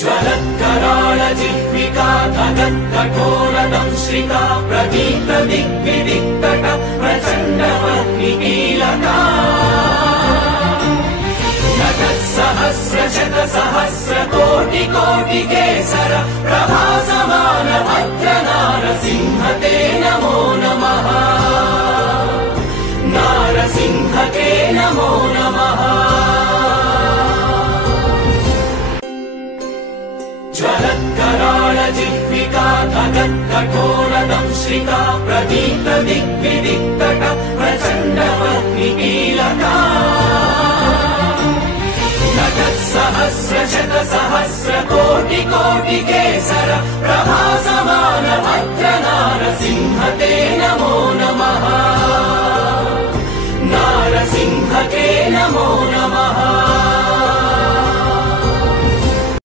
ज्वलत्कराळ जिह्विका धगत्कठोरदंश्रिका प्रदीप्त दिग्विदिक्तट प्रचण्डवह्निकीलका सहस्रशतसहस्रकोटिकोटिकेसर प्रभासमान भद्रनारसिंह ते नमो नमः। नारसिंह ते नमो नमः। ज्वलत्कराळ जिह्विका धगत्कठोरदंश्रिका प्रदीप्त दिग्विदिक्तट प्रचण्डवह्निकीलका सहस्रशतसहस्रकोटिकोटिकेसर प्रभासमान भद्रनारसिंह ते नमो नमः। नारसिंह ते नमो नमः।